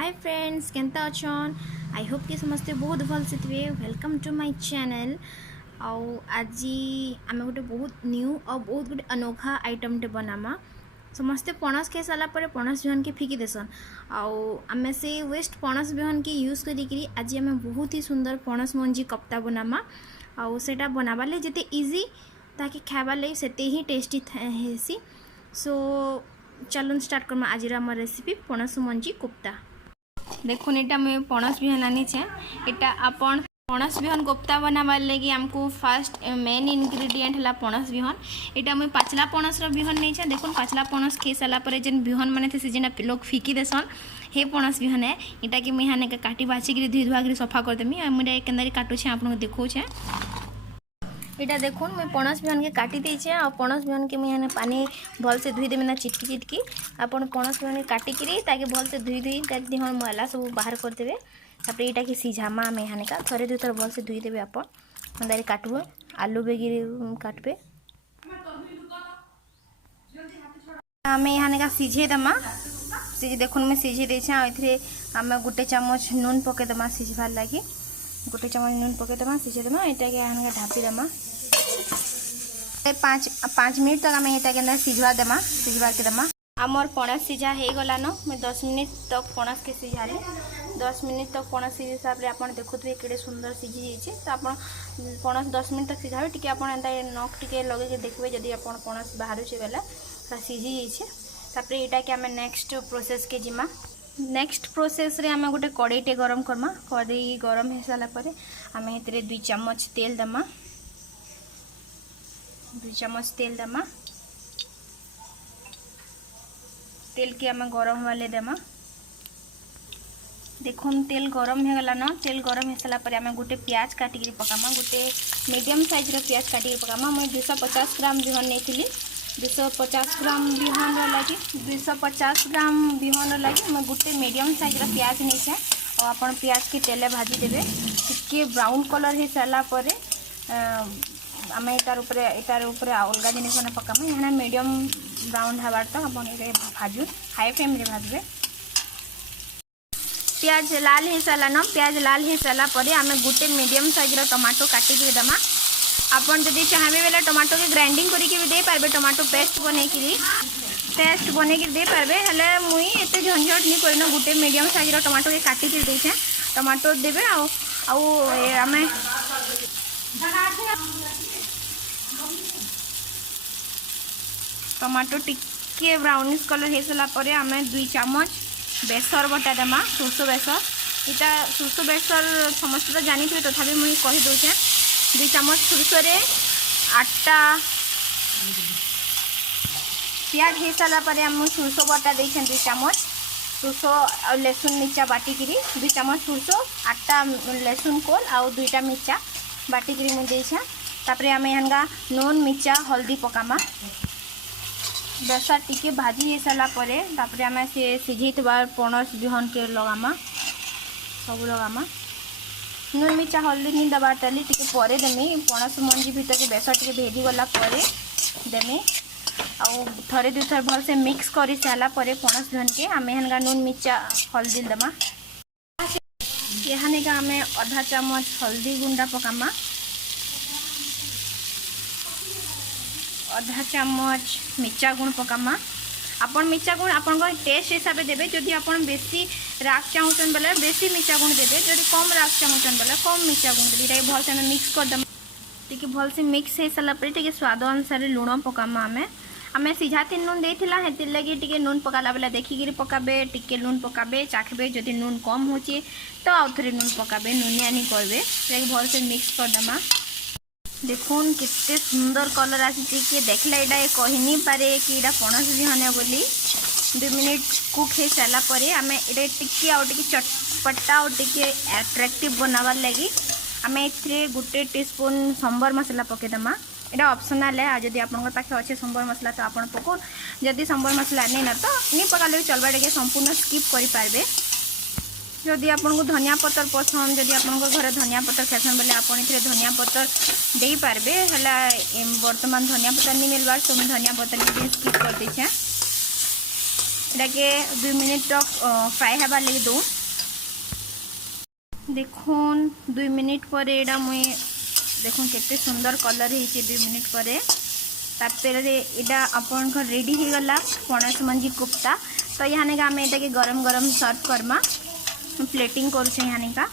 हाय friends केंता अछन I hope कि समस्ते बहुत भल से थे। Welcome to my channel. आउ आज आम गोटे बहुत न्यू और बहुत गोटे अनोखा आइटम टे बनामा। समस्ते पणस खाई सारा पर पणस बिहन के फिकी देसन आम से वेस्ट पणस बिहन के यूज करी आज आम बहुत ही सुंदर पणस मंजी कप्ता बनामा। आउ सेटा बनाबार ले जिते इजी ताकि खाइबार लगे सेते ही टेस्टी हेसी। सो चलन स्टार्ट करमा आज रेसिपी पणस मंजी कोफ्ता। देखुन एटा मैं पणस बिहन आनीचे। एटा आपण पणस बिहन कोफ्ता बनाबार लगी आमको फास्ट मेन इनग्रेडिएंट है पणस बिहन। एटा मैं पाचला पणस बिहन नहीं। देखुन पाचला पणस खाई सारा पर जेन बिहन मैंने थे जेना लोग फिकी देसन हे पणस बिहन है। इटा कि मुझे हाँ काटी बाछिक धुई धुआ सफा करदेमी। मुझे के काटुचे आपको देखा। इटा देखुन मैं पणस बिहन के काटी देछे आ पणस बिहन के मुझे पानी भल से धुई देमी ना चिटकी चिटकी। आपन पणस बिहन के काटिकी ताकि भल से धुई धुई देह मैला सब बाहर करदेवे। तापर यहाँ कि सिझामा आम यहाँ का थरे दुई थर भल से धुई देवे। आपन काटबे आलू बेगी काटबे आम यहाँ का सिझे दमा। देखुन मैं सिझे देछे आम गोटे चामच नून पकईदमा सिझबार लगी। गोटे चामच नून पकईदमा सिझेदमा। यहाँ के यहाँ ढापी दमा 5 मिनट तक आम यहाँ सिझवा देमा सिझवा के दमा। आमर पणस सिझा हो गलान। मैं 10 मिनट तक पणस के सिझाली। 10 मिनट तक पणस सिझे हिसाब से आप देखुए कि सुंदर सिझी जाइए। तो आप पणस 10 मिनट तक सिझावे टी आप नख टे लगे देखिए जदि आप पणस बाहर बेला सिझी जाइए। तापर यहाँ कि आम नेक्स्ट प्रोसेस के जिमा। नेक्स्ट प्रोसेस रे आम गोटे कड़ईटे गरम करमा। कड़ई गरम हो सारा पर आम ए 2 चम्मच तेल दमा। 2 चम्मच तेल दमा। तेल के आम गरम वाले देमा। देखुन तेल गरम हो गला न। तेल गरम हो सारा पर आम गोटे प्याज काटिक पकामा। गोटे मीडियम साइज रो प्याज काटिक पकामा। मैं 250 ग्राम बिहन नहीं। 250 ग्राम बिहन लगी 250 ग्राम बिहन लगी मैं गोटे मीडियम साइज रो प्याज नहीं। और आपन प्याज के तेल भाजी देवे टिके ब्राउन कलर हो सारा पर आम यार ऊपर अलग जिन पकामा। यहाँ मीडियम ब्राउन हबार तक आप भाजु हाई फ्लेम रे भाजबे। प्याज लाल हो सारा न। प्याज लाल हो सारा पर आम गोटे मीडियम साइज रो टमाटो काटिक दमा। आपन जदि चाहे बेले टमाटो के ग्राइंडिंग करके भी दे पारबे। टमाटो पेस्ट बने दे पारबे। हेले मुई एते झंझट नहीं करना। गोटे मीडियम साइज रो टमाटो के काटिक देछे। टमाटो देबे आम टमाटो टिके ब्राउनिश कलर हो सारा पर आम 2 चम्मच बेसर बटा देमा। सोरसो बेसर यहाँ सोरसो बेसर समस्त तो जानी थे तथापि मुझे कही दूचे। 2 चम्मच सोरसो रे 8टा प्याज हो सारा पर आम सोरसो बटा देछे। 2 चम्मच सोरसो और लहसुन मिर्चा बाटिकी 2 चम्मच सोरसो 8टा लहसुन कोल और 2टा मिर्चा बाटिकी मुझे तापर आम यहाँ नून मिर्चा हल्दी पकामा। बेसर टिके भाजी हो सारा पर आम से सिझे पणस बिहन के लगामा सब लगामा। नून मिर्चा हल्दी नहीं दबार ताली टिके पर देमी। पणस मंजी भीतर के बेसर टिके भेजी गला पर देमी। आउ थरे 2 थर भल से मिक्स कर सारा पर पणस बिहन के आम यहाँ नून मिर्चा हल्दी दमा। यहाँ आम आधा चम्मच हल्दी गुंडा पकामा। आधा चम्मच मिर्चा गुण पकामा। आपन मिर्चा गुण आपन टेस्ट हिसाब से देवे। जदि आपन बेसी राग चाहूचन बेले बेसी मिर्चा गुण देवे। जदि कम राग चाहूचन बेले कम मिर्चा गुण देवे। भल से मिक्स करदे टी भल से मिक्स हो सारा पर टी स्वाद अनुसार लुण पकामा। आम सिझाते नून देथिला हेतिर लगी टी नून पकाला बेला देखिकी पकाबे। टिके लून पकाबे चाखबे जदि नून कम होची तो आउ थे नून पकाबे। नूनिया नहीं करबे भल से मिक्स करदमा। देखुन कितने सुंदर कलर आसी देखला ये कही नहीं पारे कि यहाँ पणस बिहन बोली। 2 मिनट कुक हो सारा पर आम ये चटपटा और टे अट्रैक्टिव बनावार लगी आम ए गोटे टीस्पून सांबर मसला पकईदमा। यहाँ ऑप्शनल है। जदि आप अच्छे सांबर मसला तो आप पकाओ। जदि सांबर मसला नहीं ना तो नहीं पकाले भी चलवा टे संपूर्ण स्किप करें। जदि आपको धनिया पत्तर पसंद जदि आप घर धनिया पत्तर खासन बोले आप धनिया पत्तर दे पारबे। बर्तमान धनिया पत्तर नहीं मिलवार तो धनिया पत्तर स्किप कर देछे। इटा के 2 मिनिट तक फ्राए हबार लगे दो देखुन 2 मिनिट पर एटा मुई देखुन केते सुंदर कलर है 2 मिनिट पर तापर एटा अपन रेडी हो गला पणस मंजी कोफ्ता। तो यहाँ का आम एटा के गरम गरम सर्व करमा प्लेटिंग करुचे यहाँ का।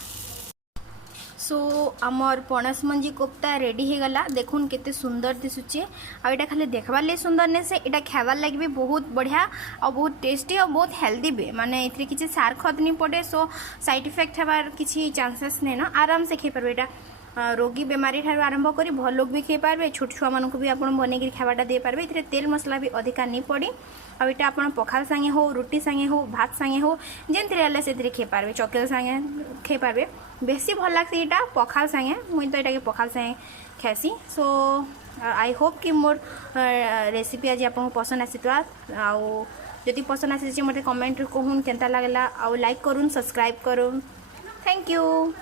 सो आमर पणस मंजी कोफ्ता रेडी हो गला देखुन केते सुंदर दिशुचे आ एटा खाली देखबार ले सुंदर ने से एटा खाबार लगे भी बहुत बढ़िया और बहुत टेस्टी और बहुत हेल्दी भी माने इथरे किसी सार खत नहीं पड़े। सो साइड इफेक्ट हबार किसी चांसेस नहीं ना आराम से खाई पारबे। एटा रोगी बेमारी ठार आरंभ करी भल लोग भी खाई पारे छोट छुआ मानक भी आप बनई खावाटा दे पारे। इथरे तेल मसला भी अधिका नहीं पड़ी आ एटा आप पखाल सांगे हो रुटी सांगे हो भात सांगे हो जेनते से खाई पारे चकेल सांगे खाई पारे बेसी भल लगसी एटा पखाल सांगे मुई तो एटा के पखाल सांगे खासी। सो आई होप कि मोर रेसिपी आज आपको पसंद आसीथवा आउ जदि पसंद आसी मते कमेंट कहून केनता लागला आउ लाइक करूँ सब्सक्राइब करूँ। Thank you.